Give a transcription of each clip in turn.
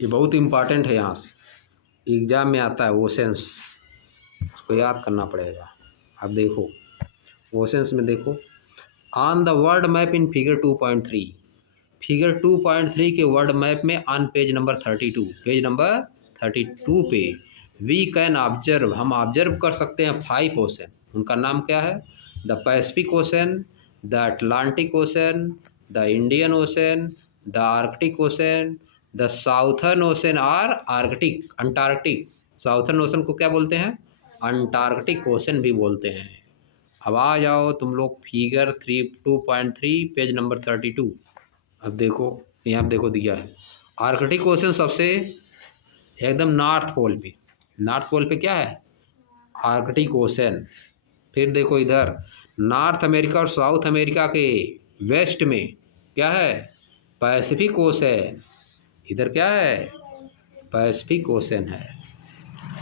ये बहुत इम्पॉर्टेंट है, यहाँ से एग्जाम में आता है। ओशंस उसको याद करना पड़ेगा। अब देखो ओशंस में देखो, on the world map in figure 2.3, figure 2.3 के वर्ल्ड मैप में on page number 32, page number 32 पे वी कैन ऑब्जर्व, हम ऑब्जर्व कर सकते हैं 5 ओशन। उनका नाम क्या है? The Pacific ocean, the Atlantic ocean, the Indian ocean, the Arctic ocean, the southern Ocean और आर्कटिक अंटार्कटिक। साउथर्न ओशन को क्या बोलते हैं? अंटार्कटिक ओशन भी बोलते हैं। अब आ जाओ तुम लोग फिगर 2.3 पेज नंबर 32। अब देखो यहाँ पे देखो दिया है आर्कटिक ओशन सबसे एकदम नॉर्थ पोल पे। नॉर्थ पोल पे क्या है? Arctic ocean. फिर देखो इधर नॉर्थ अमेरिका और साउथ अमेरिका के वेस्ट में क्या है? Pacific ocean. इधर क्या है? पैसिफिक ओशन है।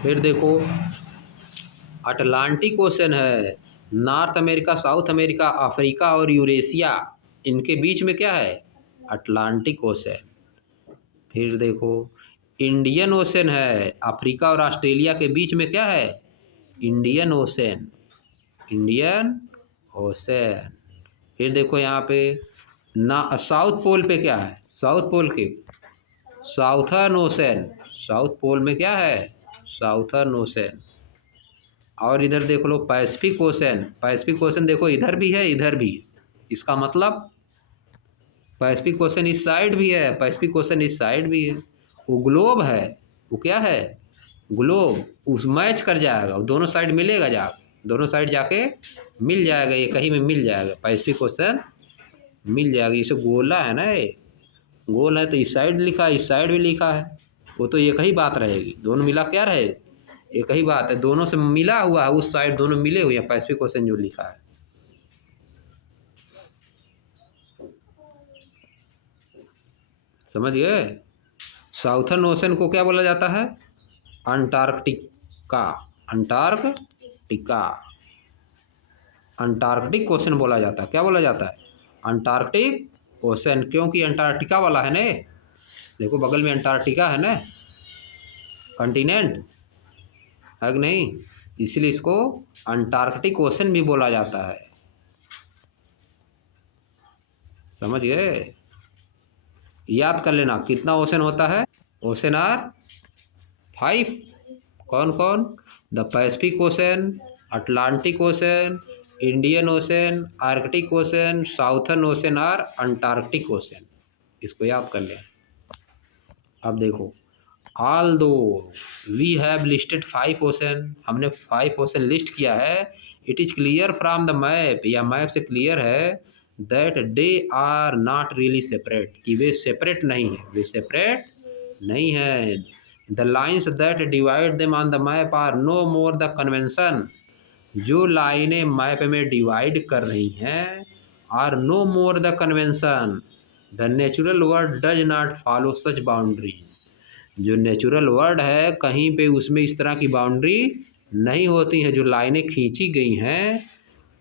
फिर देखो अटलांटिक ओशन है। North America, south America, Africa और यूरेशिया, इनके बीच में क्या है? Atlantic ocean. फिर देखो इंडियन ओशन है। अफ्रीका और ऑस्ट्रेलिया के बीच में क्या है? Indian ocean, Indian ocean. फिर देखो यहाँ पे ना साउथ पोल पे क्या है? साउथ पोल के साउथर्न ओशन। साउथ पोल में क्या है? Southern Ocean. और इधर देख लो पैसिफिक ओशन। पैसिफिक ओशन देखो इधर भी है, इधर भी। इसका मतलब पैसिफिक ओशन इस साइड भी है, पैसिफिक ओशन इस साइड भी है। वो ग्लोब है, वो क्या है? ग्लोब। उस मैच कर जाएगा, दोनों साइड मिलेगा, जा दोनों साइड जाके मिल जाएगा, ये कहीं में मिल जाएगा, पैसिफिक ओशन मिल जाएगा। इसे गोला है ना, ये गोल है तो इस साइड लिखा है, इस साइड भी लिखा है, वो तो एक ही बात रहेगी। दोनों मिला क्या रहे? एक ही बात है, दोनों से मिला हुआ है, उस साइड दोनों मिले हुए हैं, पैसिफिक ओशन जो लिखा है। समझ गए? साउथर्न ओशन को क्या बोला जाता है? अंटार्कटिका। अंटार्कटिका, अंटार्कटिक ओशन बोला जाता है। क्या बोला जाता है? अंटार्कटिक ओशन, क्योंकि अंटार्कटिका वाला है ना। देखो बगल में अंटार्कटिका है ना, कंटिनेंट है कि नहीं, इसलिए इसको अंटार्कटिक ओशन भी बोला जाता है। समझ गए? याद कर लेना कितना ओशन होता है। Ocean are 5। कौन कौन? The Pacific Ocean, Atlantic Ocean, Indian Ocean, Arctic Ocean, Southern Ocean और अंटार्कटिक ओशन। इसको याद कर लें। अब देखो ऑल दो वी हैव लिस्टेड 5 ओशन, हमने 5 ओशन लिस्ट किया है। It is clear from the map, या मैप से क्लियर है that they are not really separate, कि वे सेपरेट नहीं है, वे सेपरेट नहीं है। The lines that divide them on the map are no more the convention, जो लाइनें मैप में डिवाइड कर रही हैं are no more the convention. The natural world does not follow such boundary, जो नेचुरल वर्ल्ड है कहीं पे उसमें इस तरह की बाउंड्री नहीं होती हैं। जो लाइनें खींची गई हैं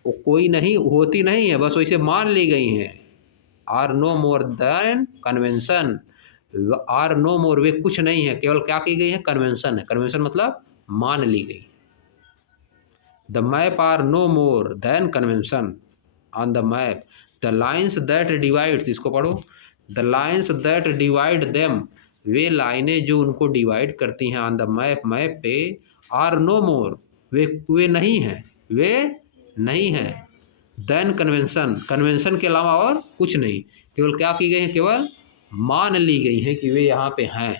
वो कोई नहीं होती नहीं है, बस वैसे मान ली गई हैं। Are no more than convention, are no more, वे कुछ नहीं है, केवल क्या की गई है? कन्वेंशन है। कन्वेंशन मतलब मान ली गई। The map are no more than convention on the map. The lines that divides, इसको पढ़ो, the lines that divide them, वे लाइनें जो उनको डिवाइड करती हैं ऑन द मैप, मैप पे, आर नो मोर, वे नहीं हैं, वे नहीं हैं, देन कन्वेंशन, कन्वेंशन के अलावा और कुछ नहीं। केवल क्या की गई है? केवल मान ली गई हैं कि वे यहाँ पे हैं,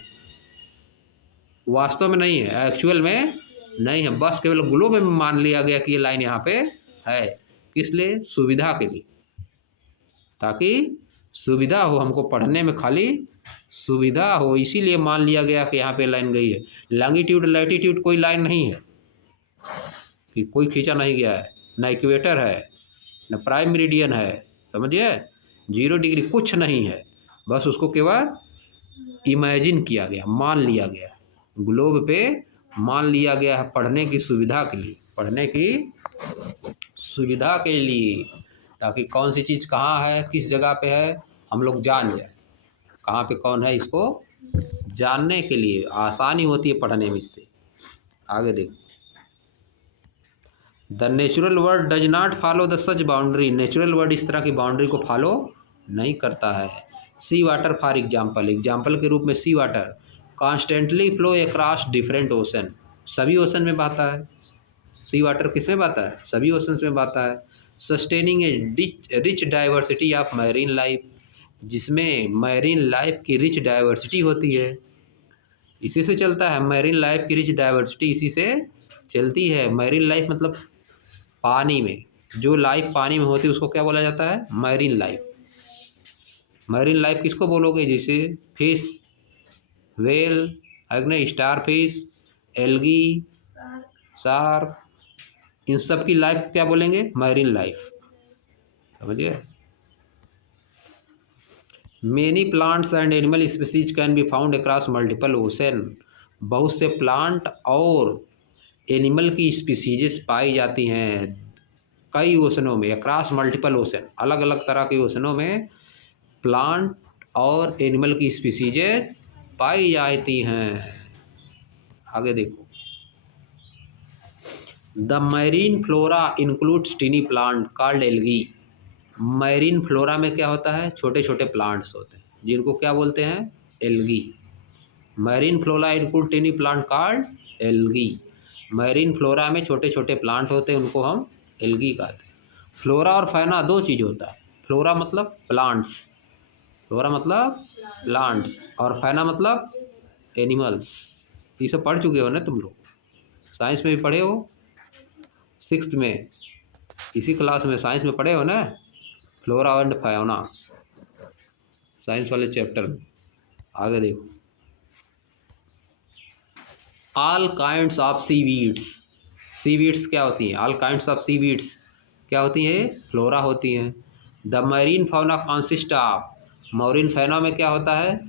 वास्तव में नहीं है, एक्चुअल में नहीं है, बस केवल ग्लोब में मान लिया गया कि ये लाइन यहाँ पे है। किस लिए? सुविधा के लिए, ताकि सुविधा हो हमको पढ़ने में, खाली सुविधा हो, इसीलिए मान लिया गया कि यहाँ पे लाइन गई है। लॉन्गिट्यूड लैटिट्यूड कोई लाइन नहीं है, कि कोई खींचा नहीं गया है, न इक्वेटर है, न प्राइम मेरिडियन है, समझिए, 0 डिग्री कुछ नहीं है, बस उसको केवल इमेजिन किया गया, मान लिया गया, ग्लोब पे मान लिया गया है, पढ़ने की सुविधा के लिए, पढ़ने की सुविधा के लिए, ताकि कौन सी चीज़ कहाँ है, किस जगह पे है, हम लोग जान जाए। कहाँ पे कौन है, इसको जानने के लिए आसानी होती है पढ़ने में इससे। आगे देखो, the natural world does not follow the such boundary. Natural world इस तरह की बाउंड्री को फॉलो नहीं करता है। Sea water for example, example के रूप में sea water constantly flow across different ocean, सभी ओशन में बहता है। सी वाटर किस में बहता है, सभी ओशन में बहता है। Sustaining A rich diversity of marine life, जिसमें मैरीन लाइफ की रिच डाइवर्सिटी होती है, इसी से चलता है। मैरीन लाइफ की रिच डाइवर्सिटी इसी से चलती है। मैरीन लाइफ मतलब पानी में, जो लाइफ पानी में होती है उसको क्या बोला जाता है, मैरीन लाइफ। मैरीन लाइफ किसको बोलोगे, जैसे फिश, वेल, अग्नि, स्टार फिश, एल्गी, शार्क, इन सब की लाइफ क्या बोलेंगे, मैरीन लाइफ। समझिए। Many plants and animal species can be found across multiple ocean, बहुत से प्लांट और एनिमल की स्पीसीजेस पाई जाती हैं कई ओशनों में। अक्रॉस मल्टीपल ओशन, अलग अलग तरह के ओशनों में प्लांट और एनिमल की स्पीसीजेज पाई जाती हैं। आगे देखो, the marine flora includes tiny plant called algae. Marine flora में क्या होता है, छोटे छोटे प्लांट्स होते हैं जिनको क्या बोलते हैं, algae. Marine flora include tiny plant called algae. Marine flora में छोटे छोटे प्लांट होते हैं, उनको हम एल्गी कहते हैं। फ्लोरा और फैना दो चीज़ होता है। फ्लोरा मतलब प्लांट्स, फ्लोरा मतलब प्लांट्स, और फैना मतलब एनिमल्स। ये सब पढ़ चुके हो ना तुम लोग, साइंस में भी पढ़े हो, 6th में, इसी क्लास में साइंस में पढ़े हो ना, फ्लोरा एंड फैना, साइंस वाले चैप्टर में। आगे देखो, all kinds of seaweeds. Seaweeds क्या होती हैं, ऑल काइंड्स ऑफ सीवीड्स क्या होती हैं, फ्लोरा होती हैं। The marine fauna consist of, marine fauna में क्या होता है,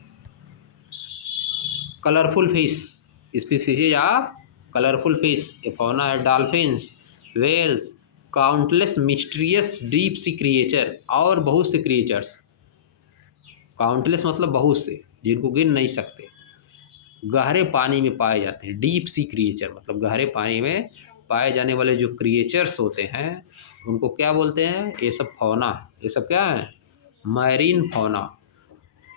colourful fish, species of colourful fish, fauna है dolphins, whales, countless mysterious deep sea creature, और बहुत से क्रिएचर्स। काउंटलेस मतलब बहुत से, जिनको गिन नहीं सकते, गहरे पानी में पाए जाते हैं। डीप सी क्रिएचर मतलब गहरे पानी में पाए जाने वाले जो क्रिएचर्स होते हैं उनको क्या बोलते हैं, ये सब फौना। ये सब क्या है, मैरीन फौना।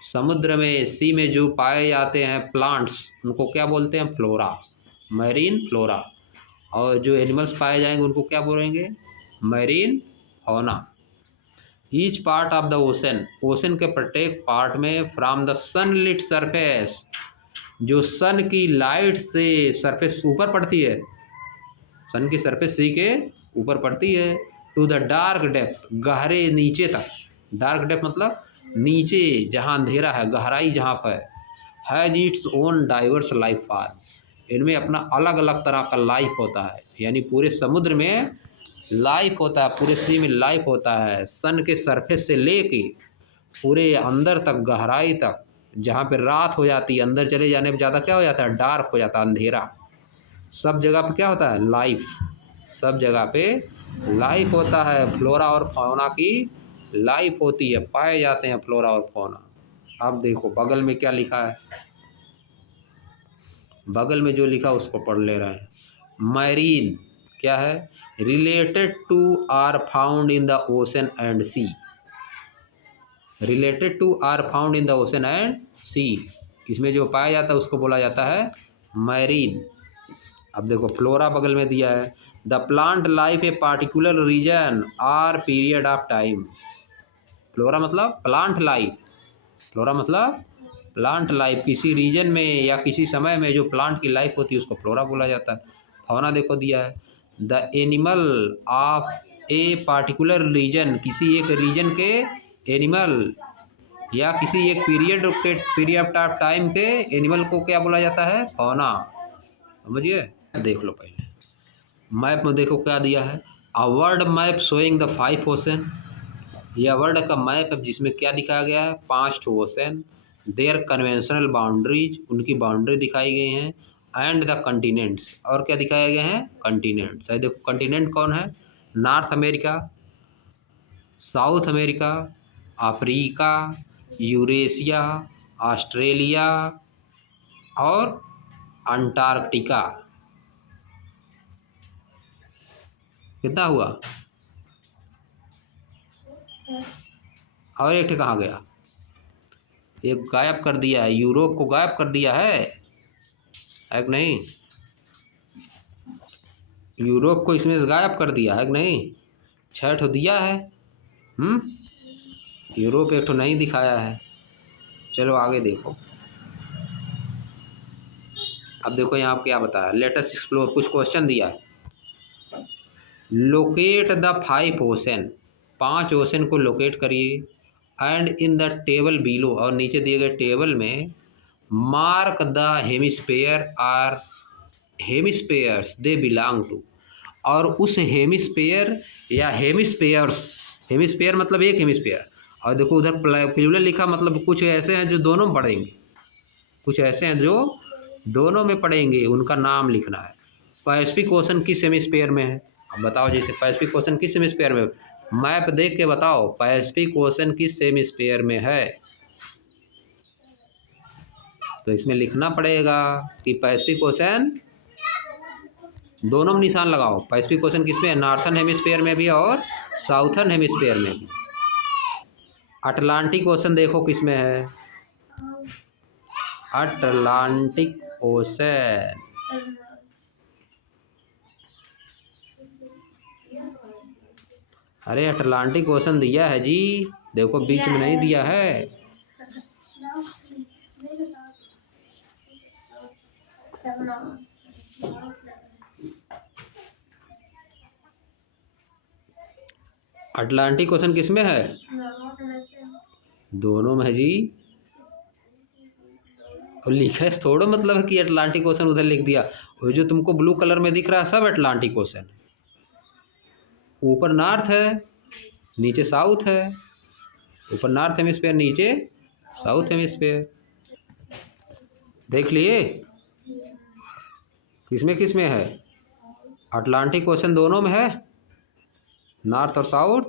समुद्र में, सी में जो पाए जाते हैं प्लांट्स, उनको क्या बोलते हैं, फ्लोरा, मैरीन फ्लोरा। और जो एनिमल्स पाए जाएंगे उनको क्या बोलेंगे, marine fauna. Each part of the ocean, ocean के प्रत्येक पार्ट में, फ्रॉम द सनलिट सरफेस, जो सन की लाइट से सरफेस ऊपर पड़ती है, सन की सरफेस सी के ऊपर पड़ती है, टू द डार्क डेप्थ, गहरे नीचे तक। डार्क डेप्थ मतलब नीचे जहाँ अंधेरा है, गहराई जहाँ पर has its own diverse life form, इनमें अपना अलग अलग तरह का लाइफ होता है। यानी पूरे समुद्र में लाइफ होता है, पूरे सी में लाइफ होता है, सन के सरफेस से लेके पूरे अंदर तक, गहराई तक, जहाँ पे रात हो जाती है, अंदर चले जाने पर ज़्यादा क्या हो जाता है, डार्क हो जाता है, अंधेरा। सब जगह पे क्या होता है, लाइफ, सब जगह पे लाइफ होता है। फ्लोरा और फौना की लाइफ होती है, पाए जाते हैं फ्लोरा और फौना। अब देखो बगल में क्या लिखा है, बगल में जो लिखा उसको पढ़ ले रहे हैं। मैरीन क्या है, related to are found in the ocean and sea, related to are found in the ocean and sea, इसमें जो पाया जाता है उसको बोला जाता है मैरीन। अब देखो फ्लोरा बगल में दिया है, the plant life a particular region or period of time. Flora मतलब प्लांट लाइफ, फ्लोरा मतलब प्लांट लाइफ, किसी रीजन में या किसी समय में जो प्लांट की लाइफ होती है उसको फ्लोरा बोला जाता है। फौना देखो दिया है, the animal of A particular reason, किसी एक रीजन के एनिमल या किसी एक पीरियड ऑफ टाइम के एनिमल को क्या बोला जाता है, फौना। समझिए। देख लो पहले मैप में, देखो क्या दिया है, a world map showing the 5 ocean. यह वर्ल्ड का मैप है जिसमें क्या दिखाया गया है, 5 ओशन, देयर कन्वेंशनल बाउंड्रीज, उनकी बाउंड्री दिखाई गई हैं, एंड द कंटिनेंट्स, और क्या दिखाए गए हैं, कंटिनेंट्स। देखो कंटिनेंट कौन है, north America, south America, Africa, Eurasia, Australia और अंटार्कटिका। कितना हुआ? और एक कहाँ गया? एक गायब कर दिया है, यूरोप को गायब कर दिया है कि नहीं? यूरोप को इसमें से गायब कर दिया है कि नहीं? 6 ठो दिया है। यूरोप एक ठो नहीं दिखाया है। चलो आगे देखो। अब देखो यहाँ क्या बताया, लेट अस एक्सप्लोर। कुछ क्वेश्चन दिया है। लोकेट द 5 ओशन, 5 ओशन को लोकेट करिए। And in the table below, और नीचे दिए गए टेबल में mark the hemisphere or hemispheres they belong to. और उस हेमिस्फेयर या हेमिस्फेयर्स, हेमिस्फेयर मतलब एक हेमिस्फेयर, और देखो उधर प्लूरल लिखा, मतलब कुछ ऐसे हैं जो दोनों में पढ़ेंगे, कुछ ऐसे हैं जो दोनों में पढ़ेंगे, उनका नाम लिखना है। पैसिफिक ओशन किस हेमिस्फेयर में है? अब बताओ, जैसे पैसिफिक ओशन किस हेमिस्फेयर में, मैप देख के बताओ पैसिफिक ओशन किस हेमिस्फेयर में है। तो इसमें लिखना पड़ेगा कि पैसिफिक ओशन, दोनों में निशान लगाओ। पैसिफिक ओशन किस में है? नॉर्थन हेमिस्फेयर में भी और साउथर्न हेमिस्फेयर में भी। अटलांटिक ओशन देखो किस में है? Atlantic ocean. अरे अटलांटिक ओशन दिया है जी, देखो बीच में नहीं दिया है। अटलांटिक ओशन किस में है? दोनों में है जी। और लिखा है थोड़ा मतलब है कि अटलांटिक ओशन उधर लिख दिया। वो जो तुमको ब्लू कलर में दिख रहा है सब अटलांटिक ओशन। ऊपर नॉर्थ है, नीचे साउथ है। ऊपर नॉर्थ हेमिस्फेयर, नीचे साउथ हेमिस्फेयर। देख लिए किस में है? अटलांटिक ओशन दोनों में है, नॉर्थ और साउथ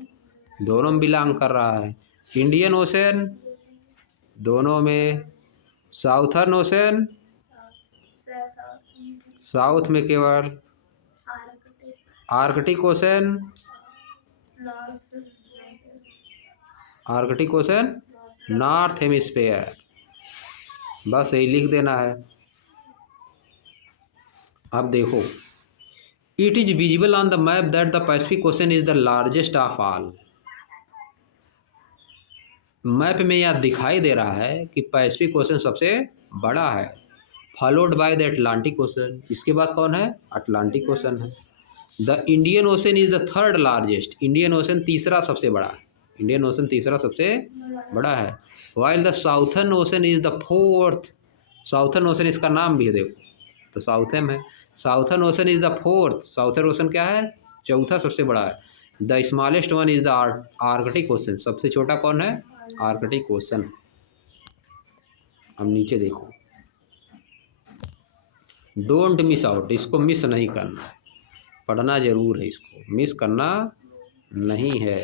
दोनों में बिलोंग कर रहा है। इंडियन ओशन दोनों में। साउथर्न ओशन साउथ में केवल। Arctic ocean, Arctic ocean north hemisphere. बस यही लिख देना है। अब देखो, it is visible on the map that the Pacific ocean is the largest of all. Map में यह दिखाई दे रहा है कि पैसिफिक ओशन सबसे बड़ा है, followed by the Atlantic ocean. इसके बाद कौन है? अटलांटिक ओशन है। The Indian ocean is the 3rd largest. Indian ocean तीसरा सबसे बड़ा है। इंडियन ओशन तीसरा सबसे बड़ा है। While the southern ocean is the 4th। Southern ocean इसका नाम भी है, देखो तो साउथर्न है। Southern ocean is the 4th। Southern ocean क्या है? चौथा सबसे बड़ा है। The smallest one is the Arctic ocean. सबसे छोटा कौन है? Arctic ocean. अब नीचे देखो, डोंट मिस आउट, इसको मिस नहीं करना है, पढ़ना जरूर है, इसको मिस करना नहीं है।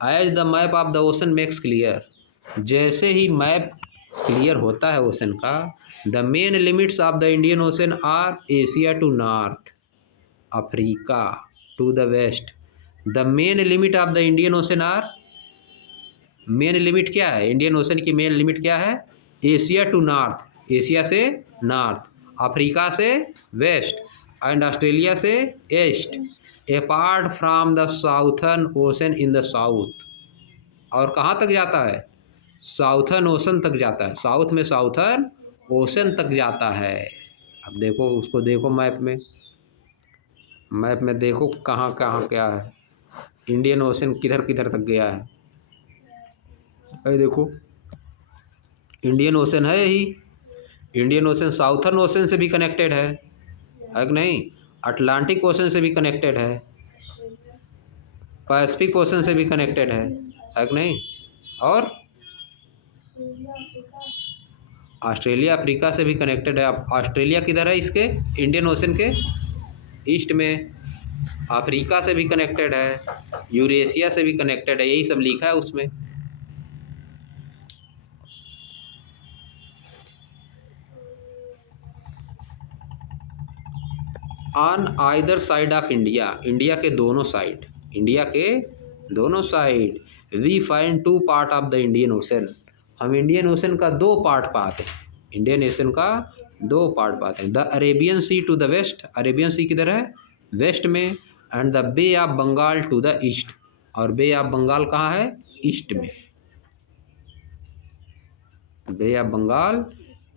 As the map of the ocean makes clear, जैसे ही मैप क्लियर होता है ओशन का, the main limits of the Indian Ocean are Asia to north, Africa to the west. The main limit of the Indian Ocean are, main limit क्या है? Indian Ocean की main limit क्या है? Asia to north, Asia से north, Africa से west, and Australia से east, apart from the southern ocean in the south. और कहाँ तक जाता है? साउथर्न ओशन तक जाता है। साउथ में साउथर्न ओशन तक जाता है। अब देखो उसको, देखो मैप में, मैप में देखो कहाँ कहाँ क्या है, इंडियन ओशन किधर किधर तक गया है। अरे देखो इंडियन ओशन है ही। इंडियन ओशन साउथर्न ओशन से भी कनेक्टेड है कि नहीं? अटलांटिक ओशन से भी कनेक्टेड है, पैसिफिक ओशन से भी कनेक्टेड है कि नहीं? और ऑस्ट्रेलिया अफ्रीका से भी कनेक्टेड है। अब ऑस्ट्रेलिया किधर है? इसके इंडियन ओशन के ईस्ट में। अफ्रीका से भी कनेक्टेड है, यूरेशिया से भी कनेक्टेड है, यही सब लिखा है उसमें। On either side of India, India के दोनों साइड, इंडिया के दोनों side we find two part of the Indian Ocean, हम इंडियन ओशन का दो पार्ट पाते हैं, इंडियन ओशन का दो पार्ट पाते हैं। The Arabian sea to the west, Arabian sea किधर है? वेस्ट में। And the bay of Bengal to the east, और बे ऑफ बंगाल कहाँ है? ईस्ट में। बे ऑफ बंगाल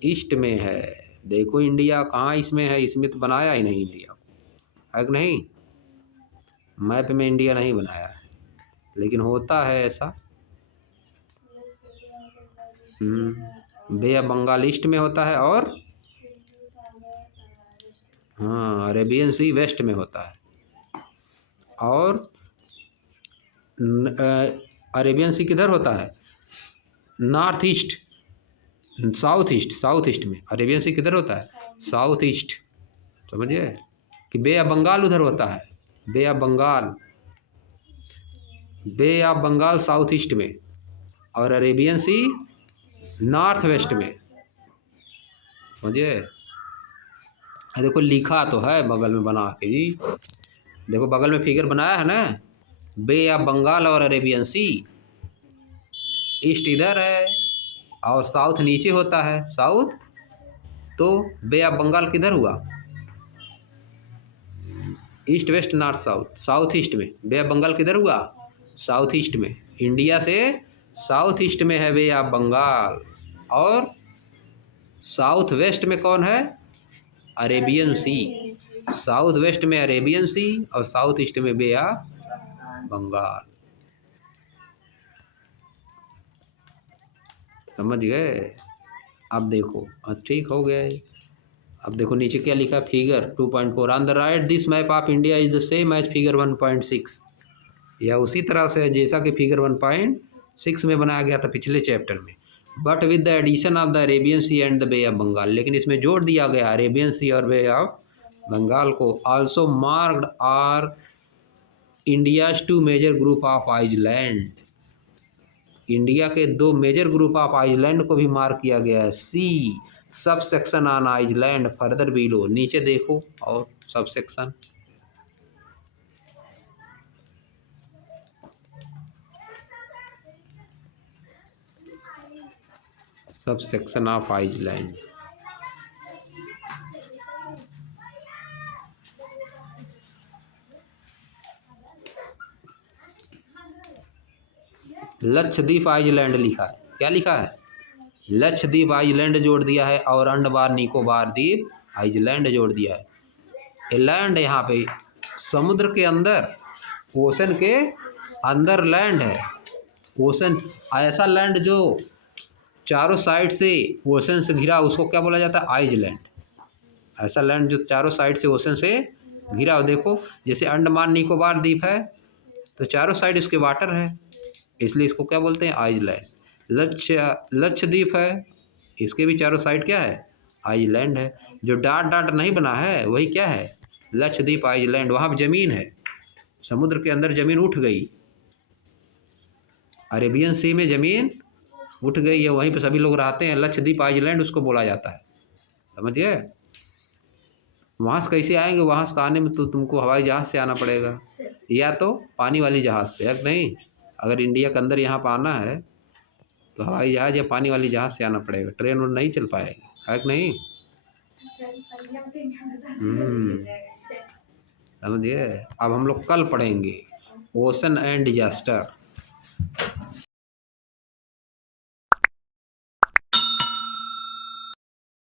ईस्ट में है। देखो इंडिया कहाँ इसमें है, इसमें तो बनाया ही नहीं इंडिया को, है कि नहीं? मैप में इंडिया नहीं बनाया है, लेकिन होता है ऐसा। बे ऑफ बंगाल ईस्ट में होता है, और हाँ अरेबियन सी वेस्ट में होता है, और अरेबियन सी किधर होता है? North east, south east, south east में। अरेबियन सी किधर होता है? साउथ ईस्ट, समझिए कि बे ऑफ बंगाल उधर होता है, bay of Bengal, bay of Bengal south east में, और अरेबियन सी नॉर्थ वेस्ट में, समझिए। देखो लिखा तो है बगल में बना के जी, देखो बगल में फिगर बनाया है ना, बे ऑफ बंगाल और अरेबियन सी, ईस्ट इधर है और साउथ नीचे होता है, साउथ। तो बे ऑफ बंगाल किधर हुआ? East west north south, south east में। बे ऑफ बंगाल किधर हुआ? साउथ ईस्ट में। इंडिया से साउथ ईस्ट में है बे ऑफ बंगाल, और साउथ वेस्ट में कौन है? अरेबियन सी। साउथ वेस्ट में अरेबियन सी और साउथ ईस्ट में बे ऑफ बंगाल, समझ गए? अब देखो ठीक हो गया है। अब देखो नीचे क्या लिखा? Figure 2.4 on the right this map of India is the same as figure 1.6, या उसी तरह से जैसा कि फिगर 1.6 में बनाया गया था पिछले चैप्टर में, but with the addition of the Arabian Sea and the bay of Bengal, लेकिन इसमें जोड़ दिया गया अरेबियन सी और बे ऑफ बंगाल को। Also marked are India's two major group of island, India के दो मेजर ग्रुप ऑफ आइलैंड को भी मार्क किया गया है। C sub section on island further below, नीचे देखो और sub section, sub section of island. Lakshadweep island लिखा है, क्या लिखा है? लक्षद्वीप आइलैंड जोड़ दिया है, और अंडमान निकोबार द्वीप आइलैंड जोड़ दिया है। ये लैंड यहाँ पे समुद्र के अंदर, ओशन के अंदर लैंड है। ओशन ऐसा लैंड जो चारों साइड से ओशन से घिरा, उसको क्या बोला जाता है? आइलैंड। ऐसा लैंड जो चारों साइड से ओशन से घिरा हो, देखो जैसे अंडमान निकोबार द्वीप है तो चारों साइड इसके वाटर है, इसलिए इसको क्या बोलते हैं? आइलैंड। लक्षद्वीप है, इसके भी चारों साइड क्या है? आइलैंड है। जो डॉट डॉट नहीं बना है वही क्या है? लक्षद्वीप आइलैंड। वहाँ पर ज़मीन है, समुद्र के अंदर ज़मीन उठ गई, अरेबियन सी में ज़मीन उठ गई है, वहीं पे सभी लोग रहते हैं, लक्षद्वीप आइलैंड उसको बोला जाता है, समझिए। वहाँ से कैसे आएंगे? वहाँ से आने में तो तुमको हवाई जहाज़ से आना पड़ेगा, या तो पानी वाली जहाज़ से, है नहीं? अगर इंडिया के अंदर यहाँ पर आना है तो हवाई जहाज़ या पानी वाली जहाज़ से आना पड़ेगा, ट्रेन और नहीं चल पाएगी, है कि नहीं? समझिए। अब हम लोग कल पढ़ेंगे ओशन एंड डिजास्टर।